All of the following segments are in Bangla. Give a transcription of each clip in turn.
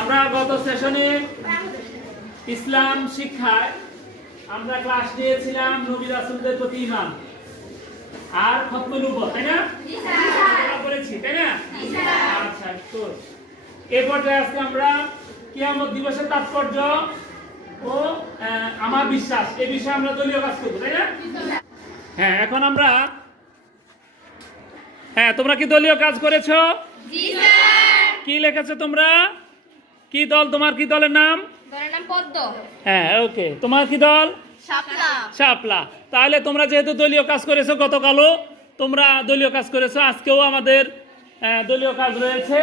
আমরা গত সেশনে ইসলাম শিক্ষায় আমরা ক্লাস নিয়েছিলাম নবী রাসূলদের প্রতি ইমান আর খতমুল উপর তাই না? করেছি তাই না? আচ্ছা তো এই পর্যায়ে আজকে আমরা কিয়ামত দিবসের তাৎপর্য ও আমার বিশ্বাস এই বিষয়ে আমরা দলীয় কাজ করব, তাই না? হ্যাঁ এখন আমরা হ্যাঁ তোমরা কি দলীয় কাজ করেছ? কি লিখেছো তোমরা? কি দল? তোমার কি দলের নাম? দলের নাম পদ্ম। হ্যাঁ ওকে। তোমার কি দল? শাপলা। শাপলা। তাহলে তোমরা যেহেতু দলীয় কাজ করেছ গতকালও তোমরা দলীয় কাজ করেছ আজকেও আমাদের দলীয় কাজ রয়েছে।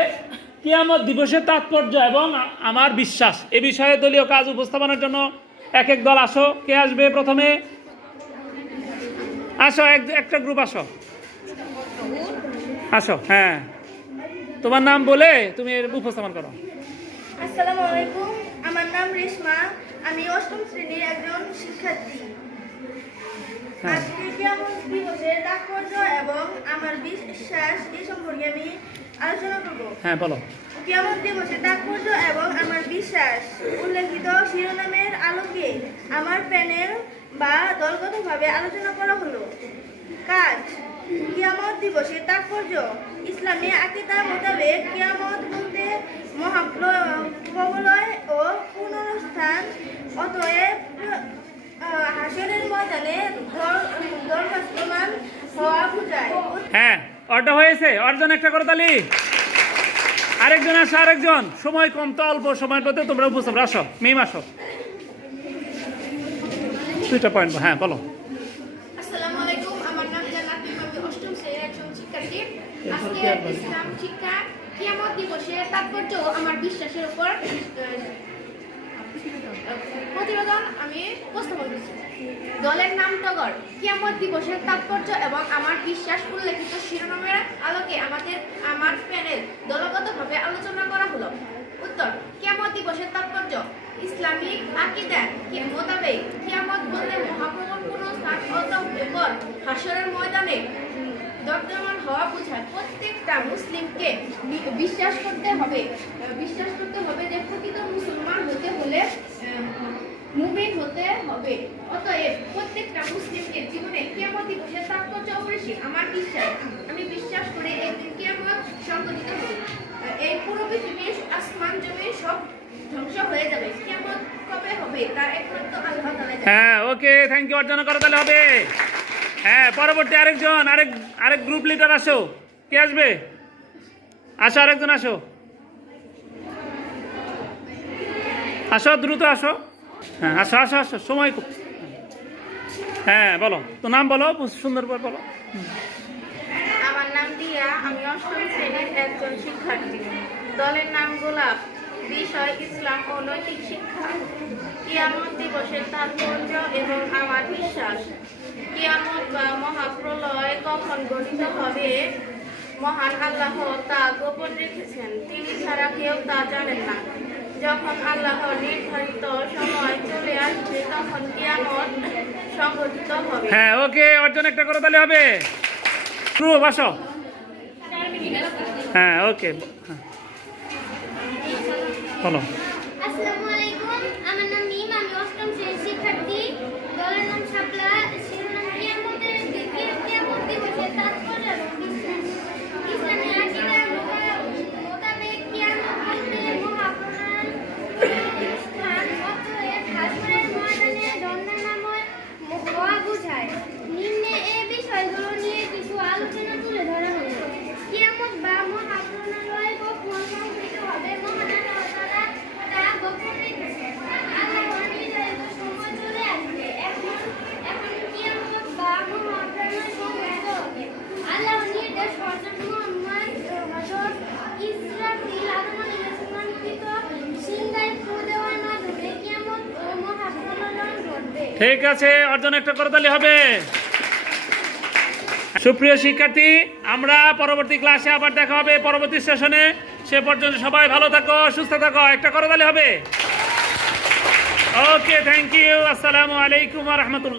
কিয়ামত দিবসের তাৎপর্য এবং আমার বিশ্বাস এ বিষয়ে দলীয় কাজ উপস্থাপনের জন্য এক এক দল আসো। কে আসবে প্রথমে? আসো এক একটা গ্রুপ আসো। আসো হ্যাঁ। তোমার নাম বলে তুমি এর উপস্থাপন করো। আসসালামু আলাইকুম আমার নাম রেশমা। আমি অষ্টম শ্রেণির একজন শিক্ষার্থী। হ্যাঁ। আজকে কিয়ামত দিবসের তাৎপর্য এবং আমার বিশ্বাস এই সম্পর্কে আমি আলোচনা করব। হ্যাঁ বলো। দিবসের তাৎপর্য এবং আমার বিশ্বাস উল্লেখিত শিরোনামের আলোকে আমার প্যানেল বা দলগতভাবে আলোচনা করা হলো। কাজ কিয়ামত দিবসের তাৎপর্য ইসলামী আকিদা মোতাবেক কিয়ামত বলতে মহাপ্রবলয় ও পুনরুত্থান অতএব আহ, হাসরের ময়দানে দরখাস্তমান হওয়া বোঝায়। হ্যাঁ অর্ডার হয়েছে। অর্জন একটা করে তালি। আরেকজন আসো আরেকজন। সময় কম তো অল্প সময়ের মধ্যে তোমরা উপস্থাপন আসো। মেম আসো। দুইটা পয়েন্ট হ্যাঁ বলো। আসসালামু আলাইকুম আমার নাম জান্নাত আমি অষ্টম শ্রেণির একজন শিক্ষার্থী। আজকে ইসলাম শিক্ষা কিয়ামত দিবসের তাৎপর্য আমার বিশ্বাসের উপর প্রতিবেদন আমি উপস্থাপন করছি। দলের নাম টগর। কিয়ামত দিবসের তাৎপর্য এবং আমার বিশ্বাস উল্লেখিত শিরোনামের আলোকে আমাদের আমার প্যানেল দলগতভাবে আলোচনা করা হলো উত্তর কিয়ামত দিবসের তাৎপর্য ইসলামিক আকিদা কি মোতাবেক কিয়ামত বলতে মহাপ্রভুর কোন স্থান অতঃপর হাসরের ময়দানে দর্দমান হওয়া বোঝায় প্রত্যেকটা মুসলিমকে বিশ্বাস করতে হবে। বিশ্বাস করতে হবে যে প্রকৃত মুসলমান হতে হলে মুমিন হতে হবে। অতএব প্রত্যেকটা মুসলিমকে জীবনে কিয়ামত দিবসের তাৎপর্য অপরিসীম আমার বিশ্বাস, আমি বিশ্বাস করি একদিন কিয়ামত সংঘটিত হবে। এই পুরো পৃথিবীর আসমান জমি সব ধ্বংস হয়ে যাবে। কিয়ামত কবে হবে? তা একমাত্র আল্লাহ হ্যাঁ ওকে থ্যাংক ইউ অর্জন করে তাহলে হবে। হ্যাঁ পরবর্তী আরেকজন, আরেক আরেক গ্রুপ লিডার আসো। কে আসবে? আসো, আরেকজন আসো। আসো, দ্রুত আসো। হ্যাঁ আসো আসো আসো, সময় খুব হ্যাঁ বলো। তো নাম বলো, সুন্দর করে বলো। আমার নাম দিয়া, আমি অষ্টম শ্রেণির একজন শিক্ষার্থী। দলের নাম গোলাপ। বিষয় ইসলাম ও নৈতিক শিক্ষা। কিয়ামত দিবসের তাৎপর্য এবং আমার বিশ্বাস। কিয়ামত বা মহাপ্রলয় কখন গঠিত হবে, মহান আল্লাহ তা গোপন রেখেছেন। তিনি ছাড়া কেউ তা জানেন না। যখন আল্লাহ নির্ধারিত সময় চলে আসবে, তখন কিয়ামত সংঘটিত হবে। হ্যাঁ ওকে, অর্জন একটা করে তাহলে হবে। গ্রুপ আসো। হ্যাঁ ওকে। হ্যাঁ। বলো আসসালামু আলাইকুম আমার নাম মিম আমি অষ্টম শ্রেণির শিক্ষার্থী দলের নাম শাপলা শিরোনাম কিয়ামতের কিয়ামত দিবসের তাৎপর্য এবং বিশ্বাস ইসলামী আকিদা মোতাবেক কিয়ামত বলতে মহাপ্রণাল স্থান অতএব হাসরের ময়দানে দণ্ডনাময় হওয়া বোঝায় নিম্নে এই বিষয়গুলো নিয়ে কিছু আলোচনা তুলে ধরা হলো কিয়ামত বা মহাপ্রণালয় কখন সংঘটিত হবে মহান আল্লাহ তাআলা তা গোপন রেখেছেন আল্লাহর নির্ধারিত সময় চলে আসবে এখন এখন কিয়ামত বা মহাপ্রণালয় সংঘটিত হবে আল্লাহর নির্দেশ হযরত মুহাম্মদ হযরত ইসরাফিল আদম আলাইহিস সালাম কৃত সিংহায় ফু দেওয়ার মাধ্যমে কিয়ামত ও মহাপ্রণালয় ঘটবে ঠিক আছে, অর্জন একটা করে তাহলে হবে। সুপ্রিয় শিক্ষার্থী, আমরা পরবর্তী ক্লাসে আবার দেখা হবে, পরবর্তী সেশনে সে পর্যন্ত সবাই ভালো থাকো, সুস্থ থাকো, একটা করে তাহলে হবে। ওকে থ্যাংক ইউ আসসালামু আলাইকুম রহমতুল্লাহ।